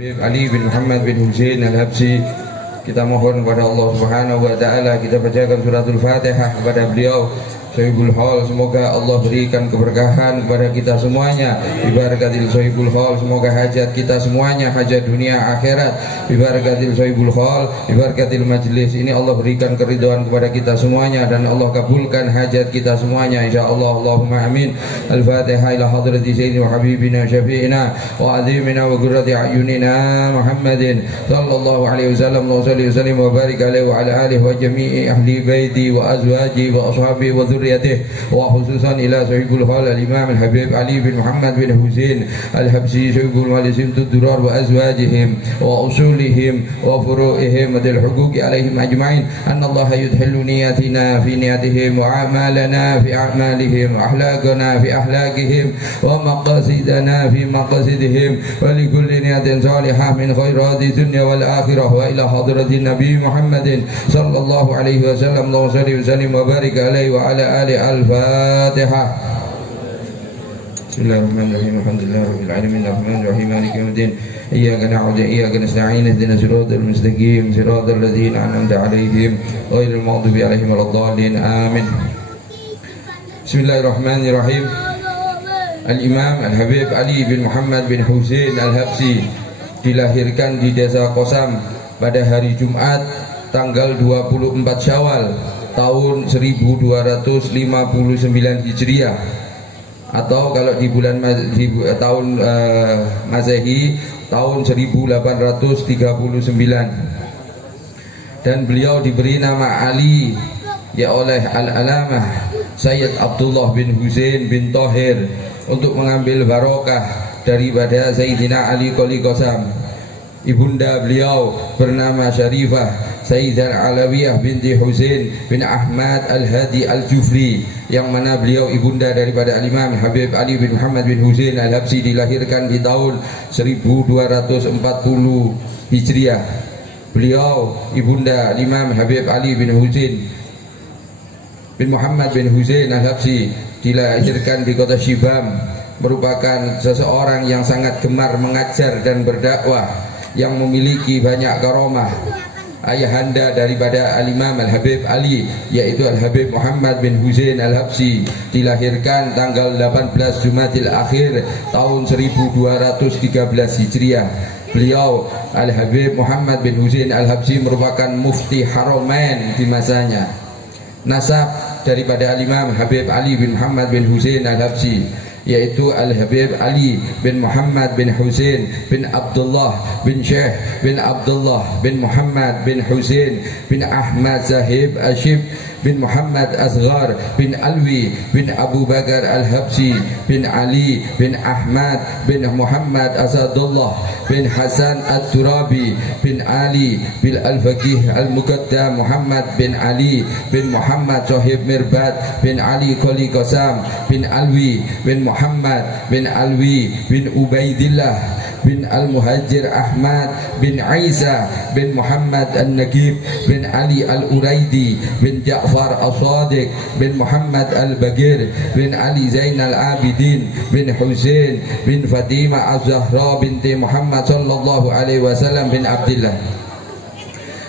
Ali bin Muhammad bin Husain Al-Habsyi. Kita mohon kepada Allah Subhanahu wa taala, kita bacakan suratul Fatihah kepada beliau Sohibul Hal, semoga Allah berikan keberkahan kepada kita semuanya. Bibarakatil Sohibul Hal, semoga hajat kita semuanya, hajat dunia akhirat. Bibarakatil Sohibul Hal, bibarakatil majlis ini Allah berikan keridhaan kepada kita semuanya dan Allah kabulkan hajat kita semuanya insyaallah. Allahumma amin. Al-Fatihah ila hadrati sayyidina wa habibina syafi'ina wa azimina wa qurrati a'yunina Muhammadin sallallahu alaihi wasallam wa sallim wa barik alaihi wa ala alihi wa jami'i ahli baiti wa azwaji wa ashabi wa wa khususan ila Sohibul Hal al-Imam al-Habib Ali bin Muhammad bin Husain Al-Habsyi Sohibul Walisim Tudurar wa azwajihim wa usulihim wa furu'ihim wa dil huquqi alaihim ajma'in anna Allah yudhillu niyatina fi niyatihim wa a'malana fi a'malihim wa ahlaqana fi ahlaqihim wa maqasidana fi maqasidihim wa li kulli niyatin salihah min khairati dunya wal akhirah wa ila hadratin Nabi Muhammadin sallallahu alaihi wasallam wa sallim wa barik alaihi wa ala Al-Fatihah. Bismillahirrahmanirrahim. Alhamdulillahirabbil alamin arrahmanirrahim maliki yaumiddin. Iyyaka na'budu wa iyyaka nasta'in ihdinas siratal mustaqim siratal ladzina an'amta 'alaihim ghairil maghdubi 'alaihim waladdallin. Amin. Bismillahirrahmanirrahim. Al-Imam Al-Habib Ali bin Muhammad bin Husain Al-Habsyi dilahirkan di Desa Kosam pada hari Jumat tanggal 24 Syawal tahun 1259 Hijriah, atau kalau di bulan tahun Masehi tahun 1839. Dan beliau diberi nama Ali ya oleh Al-Alamah Sayyid Abdullah bin Husain bin Thohir untuk mengambil barokah daripada Sayyidina Ali Qoli Qasam. Ibunda beliau bernama Syarifah Sayyidah Alawiyah binti Husain bin Ahmad Al-Hadi Al-Jufri, yang mana beliau ibunda daripada Al-Imam Habib Ali bin Muhammad bin Husain Al-Habsyi, dilahirkan di tahun 1240 Hijriah. Beliau ibunda Al-Imam Habib Ali bin Husain bin Muhammad bin Husain Al-Habsyi dilahirkan di kota Shibam, merupakan seseorang yang sangat gemar mengajar dan berdakwah, yang memiliki banyak karomah. Ayahanda daripada Al-Imam Al-Habib Ali, yaitu Al-Habib Muhammad bin Husain Al-Habsyi, dilahirkan tanggal 18 Jumadil Akhir tahun 1213 Hijriah. Beliau Al-Habib Muhammad bin Husain Al-Habsyi merupakan mufti Haramain di masanya. Nasab daripada Al-Imam Habib Ali bin Muhammad bin Husain Al-Habsyi yaitu Al-Habib Ali bin Muhammad bin Husain bin Abdullah bin Syekh bin Abdullah bin Muhammad bin Husain bin Ahmad Zahib Ashib bin Muhammad Asghar bin Alwi bin Abu Bakar Al-Habsyi bin Ali bin Ahmad bin Muhammad Asadullah bin Hasan At-Turabi bin Ali bin Al-Faqih Al-Muqaddam Muhammad bin Ali bin Muhammad Sohib Mirbat bin Ali Qoli Qasam bin Alwi bin Muhammad bin Alwi bin Ubaidillah bin Al-Muhajir Ahmad bin Isa bin Muhammad Al-Nagib bin Ali Al-Uraidi bin Ja'far Al-Sadiq bin Muhammad Al-Bagir bin Ali Zainal Abidin bin Husain bin Fatimah Az-Zahra binti Muhammad sallallahu alaihi wasallam bin Abdullah.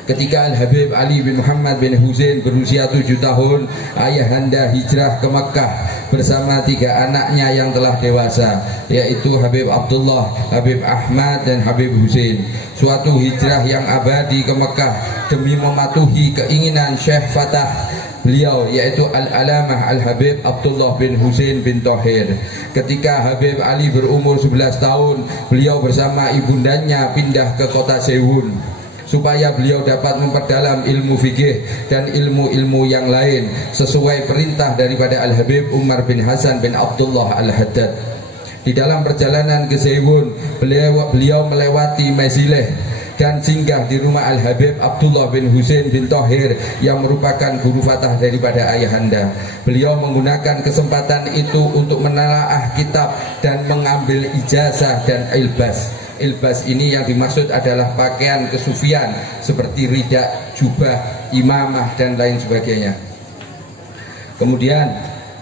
Ketika Al-Habib Ali bin Muhammad bin Husain berusia 7 tahun, ayahanda hijrah ke Makkah bersama 3 anaknya yang telah dewasa, yaitu Habib Abdullah, Habib Ahmad dan Habib Husain. Suatu hijrah yang abadi ke Makkah demi mematuhi keinginan Syekh Fatah beliau, yaitu Al-Alamah Al-Habib Abdullah bin Husain bin Thohir. Ketika Habib Ali berumur 11 tahun, beliau bersama ibundanya pindah ke kota Sewun supaya beliau dapat memperdalam ilmu fikih dan ilmu-ilmu yang lain sesuai perintah daripada Al-Habib Umar bin Hasan bin Abdullah Al-Haddad. Di dalam perjalanan ke Sewun, beliau melewati Mesileh dan singgah di rumah Al-Habib Abdullah bin Husain bin Thohir yang merupakan guru fatah daripada ayahanda. Beliau menggunakan kesempatan itu untuk menelaah kitab dan mengambil ijazah dan ilbas. Ilbas ini yang dimaksud adalah pakaian kesufian seperti ridak, jubah, imamah dan lain sebagainya. Kemudian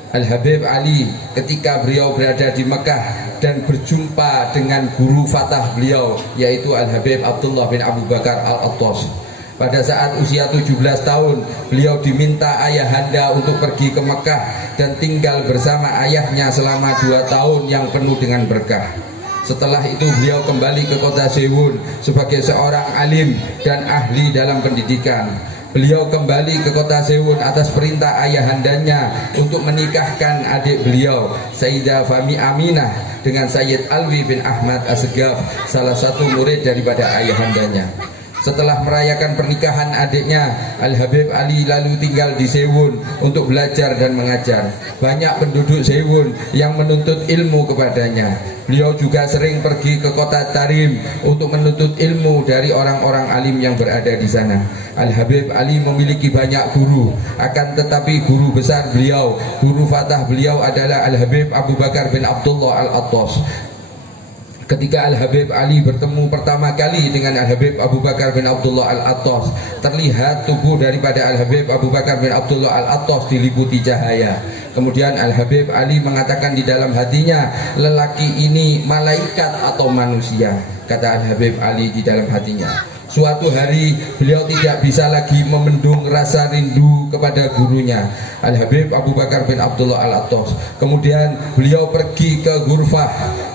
Al-Habib Ali ketika beliau berada di Mekah dan berjumpa dengan guru fatah beliau, yaitu Al-Habib Abdullah bin Abu Bakar Al-Attas. Pada saat usia 17 tahun, beliau diminta ayahanda untuk pergi ke Mekah dan tinggal bersama ayahnya selama 2 tahun yang penuh dengan berkah. Setelah itu beliau kembali ke kota Sewun sebagai seorang alim dan ahli dalam pendidikan. Beliau kembali ke kota Sewun atas perintah ayahandanya untuk menikahkan adik beliau, Sayyidah Fami Aminah, dengan Sayyid Alwi bin Ahmad Asgaf, salah satu murid daripada ayahandanya. Setelah merayakan pernikahan adiknya, Al-Habib Ali lalu tinggal di Sewun untuk belajar dan mengajar. Banyak penduduk Sewun yang menuntut ilmu kepadanya. Beliau juga sering pergi ke kota Tarim untuk menuntut ilmu dari orang-orang alim yang berada di sana. Al-Habib Ali memiliki banyak guru, akan tetapi guru besar beliau, guru fatah beliau adalah Al-Habib Abu Bakar bin Abdullah Al-Attas. Ketika Al-Habib Ali bertemu pertama kali dengan Al-Habib Abu Bakar bin Abdullah Al-Attas, terlihat tubuh daripada Al-Habib Abu Bakar bin Abdullah Al-Attas diliputi cahaya. Kemudian Al-Habib Ali mengatakan di dalam hatinya, lelaki ini malaikat atau manusia, kata Al-Habib Ali di dalam hatinya. Suatu hari beliau tidak bisa lagi memendung rasa rindu kepada gurunya, Al-Habib Abu Bakar bin Abdullah Al-Attas. Kemudian beliau pergi ke Ghurfah.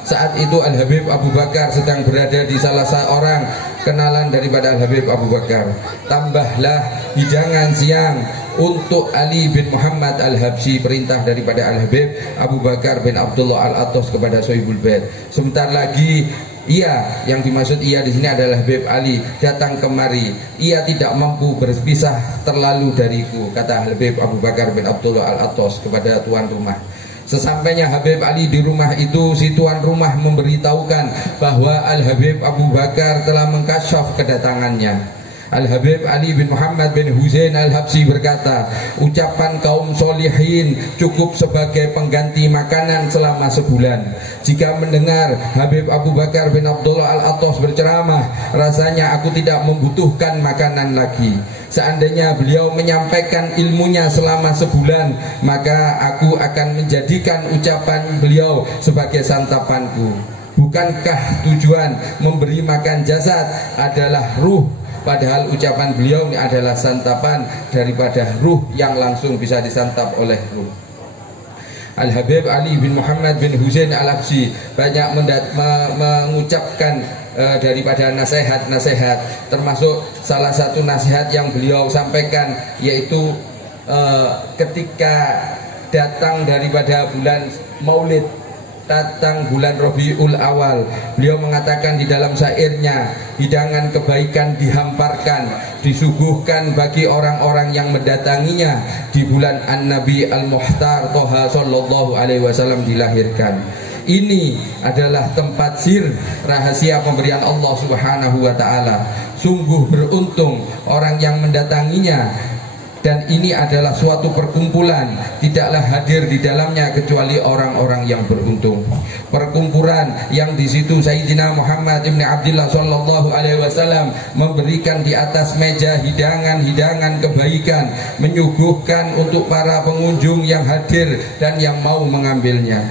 Saat itu Al-Habib Abu Bakar sedang berada di salah seorang kenalan daripada Al-Habib Abu Bakar. Tambahlah hidangan siang untuk Ali bin Muhammad Al-Habsyi, perintah daripada Al-Habib Abu Bakar bin Abdullah Al-Attas kepada Sohibul Bait. Sebentar lagi ia, yang dimaksud ia di sini adalah Habib Ali, datang kemari. Ia tidak mampu berpisah terlalu dariku, kata Habib Abu Bakar bin Abdullah Al-Attas kepada tuan rumah. Sesampainya Habib Ali di rumah itu, si tuan rumah memberitahukan bahwa Al-Habib Abu Bakar telah mengkasyaf kedatangannya. Al-Habib Ali bin Muhammad bin Husain Al-Habsyi berkata, ucapan kaum solihin cukup sebagai pengganti makanan selama sebulan. Jika mendengar Habib Abu Bakar bin Abdullah Al-Attas berceramah, rasanya aku tidak membutuhkan makanan lagi. Seandainya beliau menyampaikan ilmunya selama sebulan, maka aku akan menjadikan ucapan beliau sebagai santapanku. Bukankah tujuan memberi makan jasad adalah ruh? Padahal ucapan beliau ini adalah santapan daripada ruh yang langsung bisa disantap oleh ruh. Al-Habib Ali bin Muhammad bin Husain Al-Habsyi banyak mengucapkan daripada nasihat-nasihat, termasuk salah satu nasihat yang beliau sampaikan, yaitu ketika datang daripada bulan Maulid, datang bulan Rabiul Awal, beliau mengatakan di dalam syairnya, hidangan kebaikan dihamparkan, disuguhkan bagi orang-orang yang mendatanginya di bulan An-Nabi Al-Muhtar Toha Sallallahu Alaihi Wasallam dilahirkan. Ini adalah tempat sir rahasia pemberian Allah Subhanahu Wa Taala. Sungguh beruntung orang yang mendatanginya. Dan ini adalah suatu perkumpulan, tidaklah hadir di dalamnya kecuali orang-orang yang beruntung. Perkumpulan yang di situ Sayyidina Muhammad ibn Abdullah Sallallahu Alaihi Wasallam memberikan di atas meja hidangan-hidangan kebaikan, menyuguhkan untuk para pengunjung yang hadir dan yang mau mengambilnya.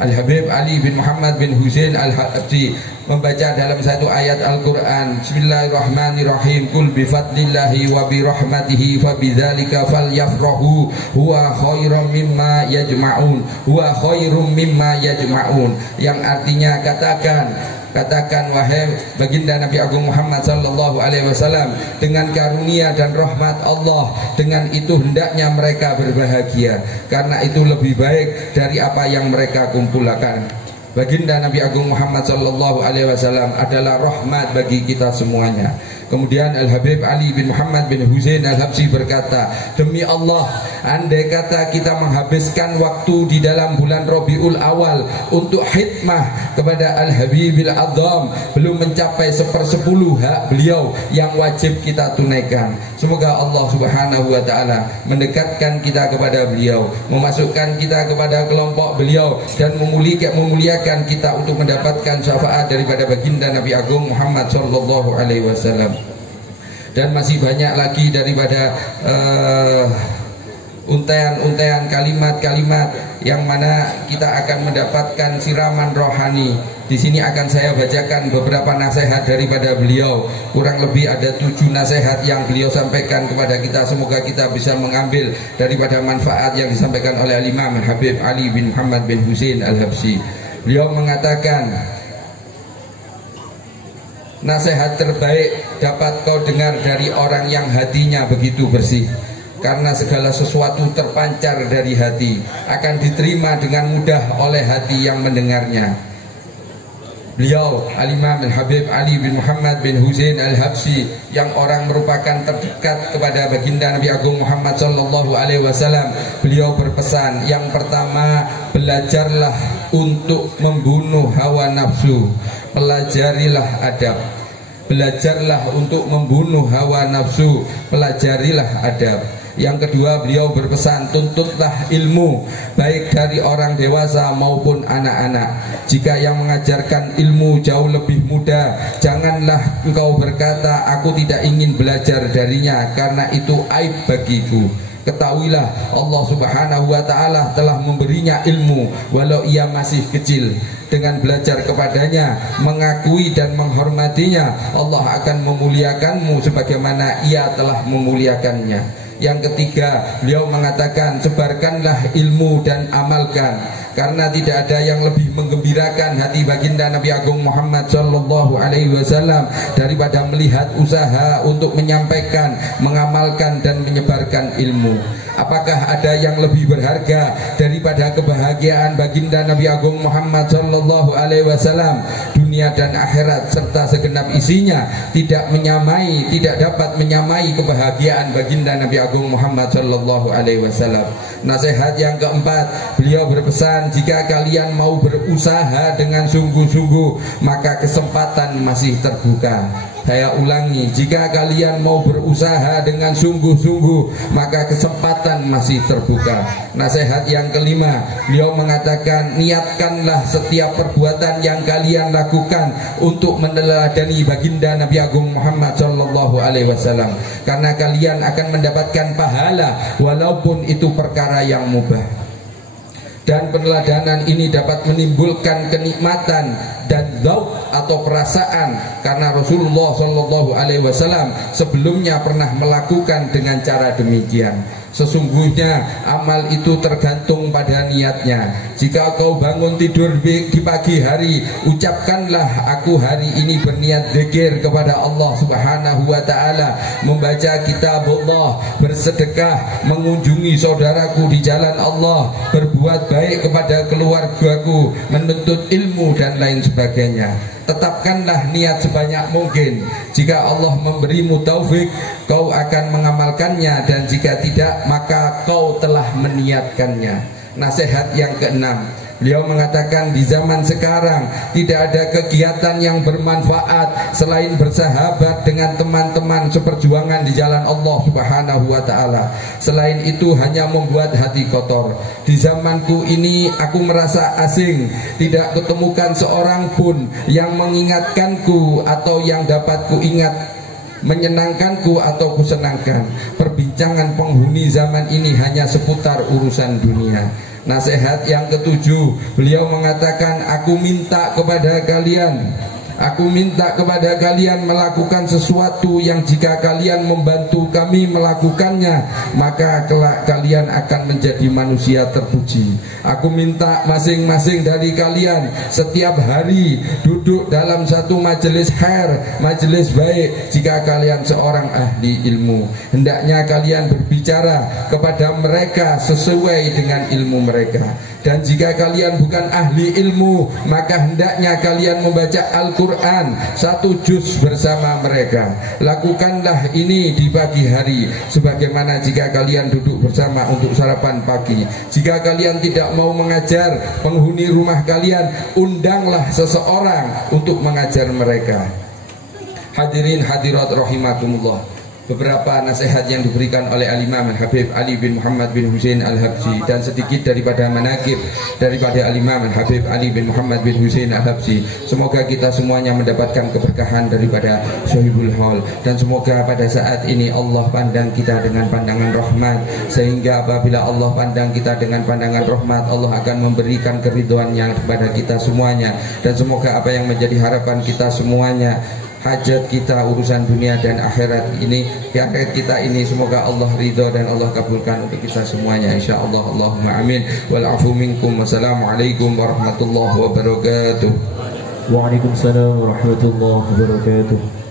Al-Habib Ali bin Muhammad bin Husain Al-Habsyi membaca dalam satu ayat Al-Quran, Bismillahirrahmanirrahim, Kul bifadlillahi wa birahmatihi fabidzalika falyafrahu huwa khairum mimma yajma'un, huwa khairum mimma yajma'un, yang artinya katakan wahai baginda Nabi Agung Muhammad Sallallahu Alaihi Wasallam, dengan karunia dan rahmat Allah, dengan itu hendaknya mereka berbahagia, karena itu lebih baik dari apa yang mereka kumpulkan. Baginda Nabi Agung Muhammad Sallallahu Alaihi Wasallam adalah rahmat bagi kita semuanya. Kemudian Al-Habib Ali bin Muhammad bin Husain Al-Habsyi berkata, demi Allah, andai kata kita menghabiskan waktu di dalam bulan Rabiul Awal untuk khidmah kepada Al-Habibil Adzam, belum mencapai 1/10 hak beliau yang wajib kita tunaikan. Semoga Allah Subhanahu Wa Taala mendekatkan kita kepada beliau, memasukkan kita kepada kelompok beliau, dan memuliakan kita untuk mendapatkan syafaat daripada baginda Nabi Agung Muhammad Sallallahu Alaihi Wasallam. Dan masih banyak lagi daripada untayan-untayan kalimat-kalimat yang mana kita akan mendapatkan siraman rohani. Di sini akan saya bacakan beberapa nasihat daripada beliau. Kurang lebih ada 7 nasihat yang beliau sampaikan kepada kita. Semoga kita bisa mengambil daripada manfaat yang disampaikan oleh Imam Habib Ali bin Muhammad bin Husain Al-Habsyi. Beliau mengatakan, nasihat terbaik dapat kau dengar dari orang yang hatinya begitu bersih. Karena segala sesuatu terpancar dari hati, akan diterima dengan mudah oleh hati yang mendengarnya. Beliau Al-Imam Al-Habib Ali bin Muhammad bin Husain Al-Habsyi, yang orang merupakan terdekat kepada baginda Nabi Agung Muhammad sallallahu alaihi wasallam, beliau berpesan, yang pertama, belajarlah untuk membunuh hawa nafsu. Pelajarilah adab. Belajarlah untuk membunuh hawa nafsu. Pelajarilah adab. Yang kedua, beliau berpesan, tuntutlah ilmu, baik dari orang dewasa maupun anak-anak. Jika yang mengajarkan ilmu jauh lebih muda, janganlah engkau berkata, aku tidak ingin belajar darinya, karena itu aib bagiku. Ketahuilah Allah Subhanahu wa ta'ala telah memberinya ilmu walau ia masih kecil. Dengan belajar kepadanya, mengakui dan menghormatinya, Allah akan memuliakanmu sebagaimana ia telah memuliakannya. Yang ketiga, beliau mengatakan, sebarkanlah ilmu dan amalkan, karena tidak ada yang lebih menggembirakan hati baginda Nabi Agung Muhammad sallallahu alaihi wasallam daripada melihat usaha untuk menyampaikan, mengamalkan dan menyebarkan ilmu. Apakah ada yang lebih berharga daripada kebahagiaan baginda Nabi Agung Muhammad sallallahu alaihi wasallam? Dunia dan akhirat serta segenap isinya tidak dapat menyamai kebahagiaan baginda Nabi Agung Muhammad sallallahu alaihi wasallam. Nasihat yang keempat, beliau berpesan, jika kalian mau berusaha dengan sungguh-sungguh, maka kesempatan masih terbuka. Saya ulangi, jika kalian mau berusaha dengan sungguh-sungguh, maka kesempatan masih terbuka. Nasihat yang kelima, beliau mengatakan, niatkanlah setiap perbuatan yang kalian lakukan untuk meneladani baginda Nabi Agung Muhammad sallallahu alaihi wasallam, karena kalian akan mendapatkan pahala walaupun itu perkara yang mubah. Dan peneladanan ini dapat menimbulkan kenikmatan dan zauk atau perasaan, karena Rasulullah sallallahu alaihi wasallam sebelumnya pernah melakukan dengan cara demikian. Sesungguhnya amal itu tergantung pada niatnya. Jika kau bangun tidur di pagi hari, ucapkanlah, aku hari ini berniat zikir kepada Allah Subhanahu wa ta'ala, membaca kitab Allah, bersedekah, mengunjungi saudaraku di jalan Allah, berbuat baik kepada keluargaku, menuntut ilmu dan lain sebagainya. Tetapkanlah niat sebanyak mungkin. Jika Allah memberimu taufik, kau akan mengamalkannya, dan jika tidak, maka kau telah meniatkannya. Nasihat yang keenam, beliau mengatakan, di zaman sekarang tidak ada kegiatan yang bermanfaat selain bersahabat dengan teman-teman seperjuangan di jalan Allah Subhanahu wa ta'ala. Selain itu hanya membuat hati kotor. Di zamanku ini aku merasa asing, tidak ketemukan seorang pun yang mengingatkanku atau yang dapat kuingat, menyenangkanku atau kusenangkan. Perbincangan penghuni zaman ini hanya seputar urusan dunia. Nasihat yang ketujuh, beliau mengatakan, aku minta kepada kalian melakukan sesuatu yang jika kalian membantu kami melakukannya, maka kelak kalian akan menjadi manusia terpuji. Aku minta masing-masing dari kalian setiap hari duduk dalam satu majelis khair, majelis baik. Jika kalian seorang ahli ilmu, hendaknya kalian berbicara kepada mereka sesuai dengan ilmu mereka. Dan jika kalian bukan ahli ilmu, maka hendaknya kalian membaca Al-Quran 1 juz bersama mereka. Lakukanlah ini di pagi hari, sebagaimana jika kalian duduk bersama untuk sarapan pagi. Jika kalian tidak mau mengajar penghuni rumah kalian, undanglah seseorang untuk mengajar mereka. Hadirin hadirat rahimakumullah, beberapa nasihat yang diberikan oleh Al-Imam Al-Habib Ali bin Muhammad bin Husain Al-Habsyi dan sedikit daripada manaqib daripada Al-Imam Al-Habib Ali bin Muhammad bin Husain Al-Habsyi. Semoga kita semuanya mendapatkan keberkahan daripada Sohibul Haul, dan semoga pada saat ini Allah pandang kita dengan pandangan rahmat, sehingga apabila Allah pandang kita dengan pandangan rahmat, Allah akan memberikan keridhoannya kepada kita semuanya. Dan semoga apa yang menjadi harapan kita semuanya, hajat kita, urusan dunia dan akhirat ini, akhirat kita ini, semoga Allah ridho dan Allah kabulkan untuk kita semuanya, insyaallah. Allahumma amin. Wal afu minkum. Wassalamualaikum warahmatullahi wabarakatuh. Waalaikumsalam warahmatullahi wabarakatuh.